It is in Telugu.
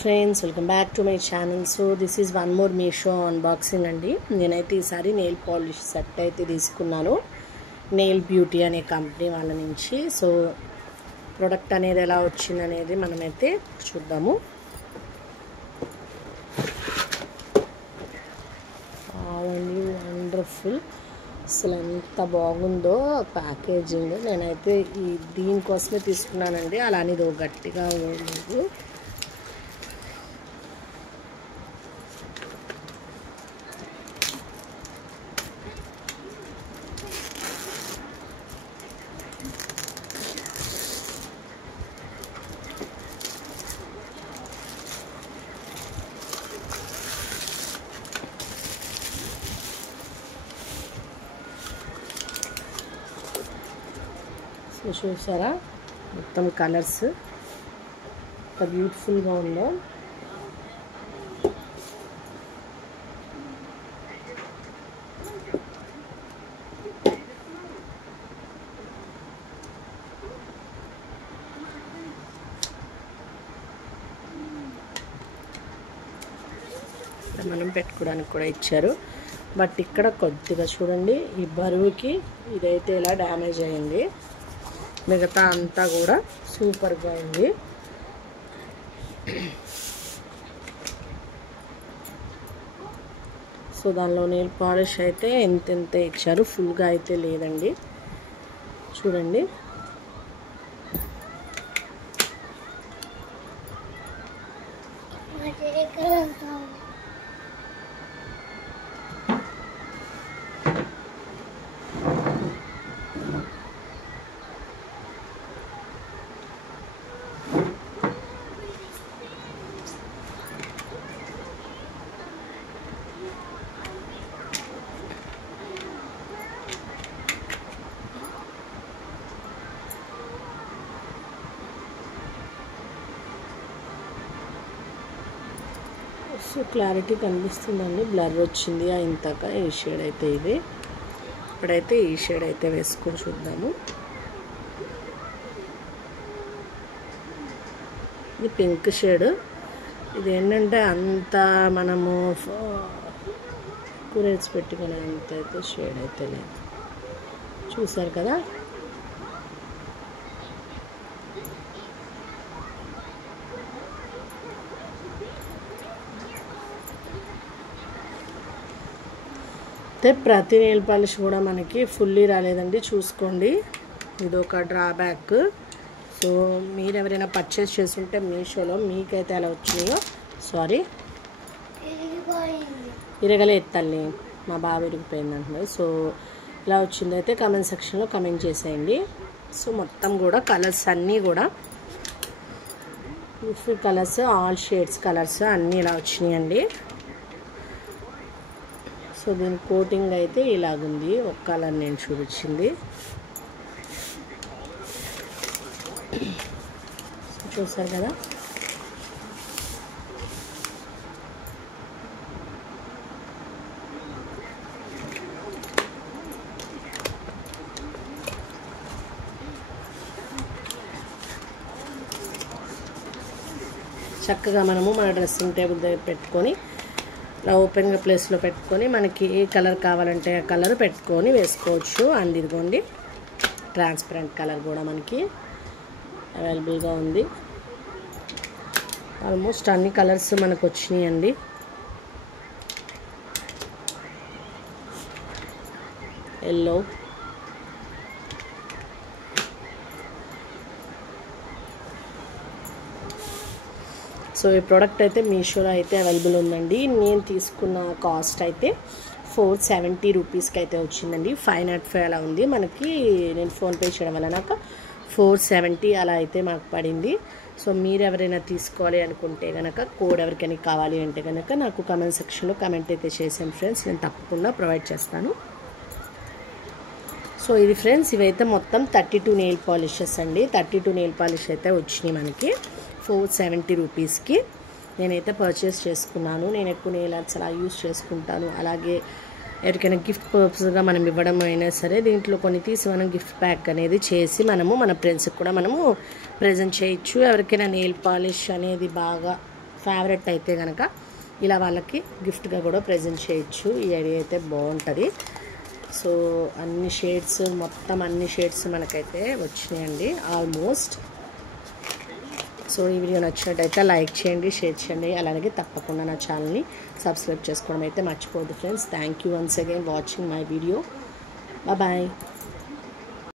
Friends welcome back to my channel. So this is one more Meesho unboxing అండి. నేనైతే ఈసారి నెయిల్ పాలిష్ సెట్ అయితే తీసుకున్నాను నెయిల్ బ్యూటీ అనే కంపెనీ వాళ్ళ నుంచి. సో ప్రోడక్ట్ అనేది ఎలా వచ్చింది అనేది మనమైతే చూద్దాము. వండర్ఫుల్, అసలు ఎంత బాగుందో ప్యాకేజింగ్. నేనైతే దీనికోసమే తీసుకున్నానండి, అలానే ఇది గట్టిగా లేదు. చూసారా మొత్తం కలర్స్ ఎంత బ్యూటిఫుల్గా ఉందో. మనం పెట్టుకోవడానికి కూడా ఇచ్చారు. బట్ ఇక్కడ కొద్దిగా చూడండి, ఈ బరువుకి ఇదైతే ఇలా డ్యామేజ్ అయింది. మిగతా అంతా కూడా సూపర్గా ఉంది. సో దానిలో నెయిల్ పాలిష్ అయితే ఎంత ఇచ్చారు, ఫుల్గా అయితే లేదండి. చూడండి సో క్లారిటీ కనిపిస్తుందండి, బ్లర్ వచ్చింది ఇంతక. ఈ షేడ్ అయితే ఇది. ఇప్పుడైతే ఈ షేడ్ అయితే వేసుకొని చూద్దాము. ఇది పింక్ షేడ్. ఇది ఏంటంటే అంత మనము కూరేజ్ పెట్టుకునే అంత అయితే షేడ్ అయితే లేదు. చూసారు కదా. ప్రతి నెయిల్ పాలిష్ కూడా మనకి ఫుల్లీ రాలేదండి, చూసుకోండి. ఇది ఒక డ్రాబ్యాక్. సో మీరు ఎవరైనా పర్చేస్ చేస్తుంటే మీషోలో మీకైతే ఎలా వచ్చినాయో, సారీ ఇరగలేదు తల్లి, మా బాబు ఇరిగిపోయింది అంటున్నారు. సో ఇలా వచ్చింది అయితే కామెంట్ సెక్షన్లో కామెంట్ చేసేయండి. సో మొత్తం కూడా కలర్స్ అన్నీ కూడా beautiful colours, all shades colours అన్నీ ఇలా వచ్చినాయండి. సో దీని కోటింగ్ అయితే ఇలాగుంది. ఒక కలర్ నేను చూపించింది. చూసారు కదా. చక్కగా మనము మన డ్రెస్సింగ్ టేబుల్ దగ్గర పెట్టుకొని ఇలా ఓపెన్గా ప్లేస్లో పెట్టుకొని మనకి ఏ కలర్ కావాలంటే ఆ కలర్ పెట్టుకొని వేసుకోవచ్చు. అండ్ ఇదిగోండి ట్రాన్స్పరెంట్ కలర్ కూడా మనకి అవైలబుల్గా ఉంది. ఆల్మోస్ట్ అన్ని కలర్స్ మనకు వచ్చినాయండి. ఎల్లో, సో ఈ ప్రోడక్ట్ అయితే మీషోలో అయితే అవైలబుల్ ఉందండి. నేను తీసుకున్న కాస్ట్ అయితే 470 రూపీస్కి అయితే వచ్చిందండి. 505 అలా ఉంది మనకి. నేను ఫోన్పే చేయడం వల్ల నాకు 470 అలా అయితే మాకు పడింది. సో మీరు ఎవరైనా తీసుకోవాలి అనుకుంటే కనుక, కోడ్ ఎవరికైనా కావాలి అంటే కనుక నాకు కామెంట్ సెక్షన్లో కామెంట్ అయితే చేసాను ఫ్రెండ్స్, నేను తప్పకుండా ప్రొవైడ్ చేస్తాను. సో ఇది ఫ్రెండ్స్, ఇవైతే మొత్తం 32 నెయిల్ పాలిషెస్ అండి. 32 నెయిల్ పాలిష్ అయితే వచ్చినాయి మనకి 470 రూపీస్కి. నేనైతే పర్చేస్ చేసుకున్నాను. నేను ఎక్కువ నెయిల్ ఆర్ట్స్ అలా యూజ్ చేసుకుంటాను. అలాగే ఎవరికైనా గిఫ్ట్ పర్పస్గా మనం ఇవ్వడం అయినా సరే దీంట్లో కొన్ని తీసి మనం గిఫ్ట్ ప్యాక్ అనేది చేసి మనము మన ఫ్రెండ్స్కి కూడా మనము ప్రెజెంట్ చేయొచ్చు. ఎవరికైనా నెయిల్ పాలిష్ అనేది బాగా ఫేవరెట్ అయితే కనుక ఇలా వాళ్ళకి గిఫ్ట్గా కూడా ప్రజెంట్ చేయొచ్చు. ఈ ఐడియా అయితే బాగుంటుంది. సో అన్ని షేడ్స్, మొత్తం అన్ని షేడ్స్ మనకైతే వచ్చినాయండి ఆల్మోస్ట్. సో ఈ వీడియో నచ్చినట్టయితే లైక్ చేయండి, షేర్ చేయండి, అలాగే తప్పకుండా నా ఛానల్ని సబ్స్క్రైబ్ చేసుకోవడం అయితే మర్చిపోవద్దు friends. Thank you once again watching my video. Bye.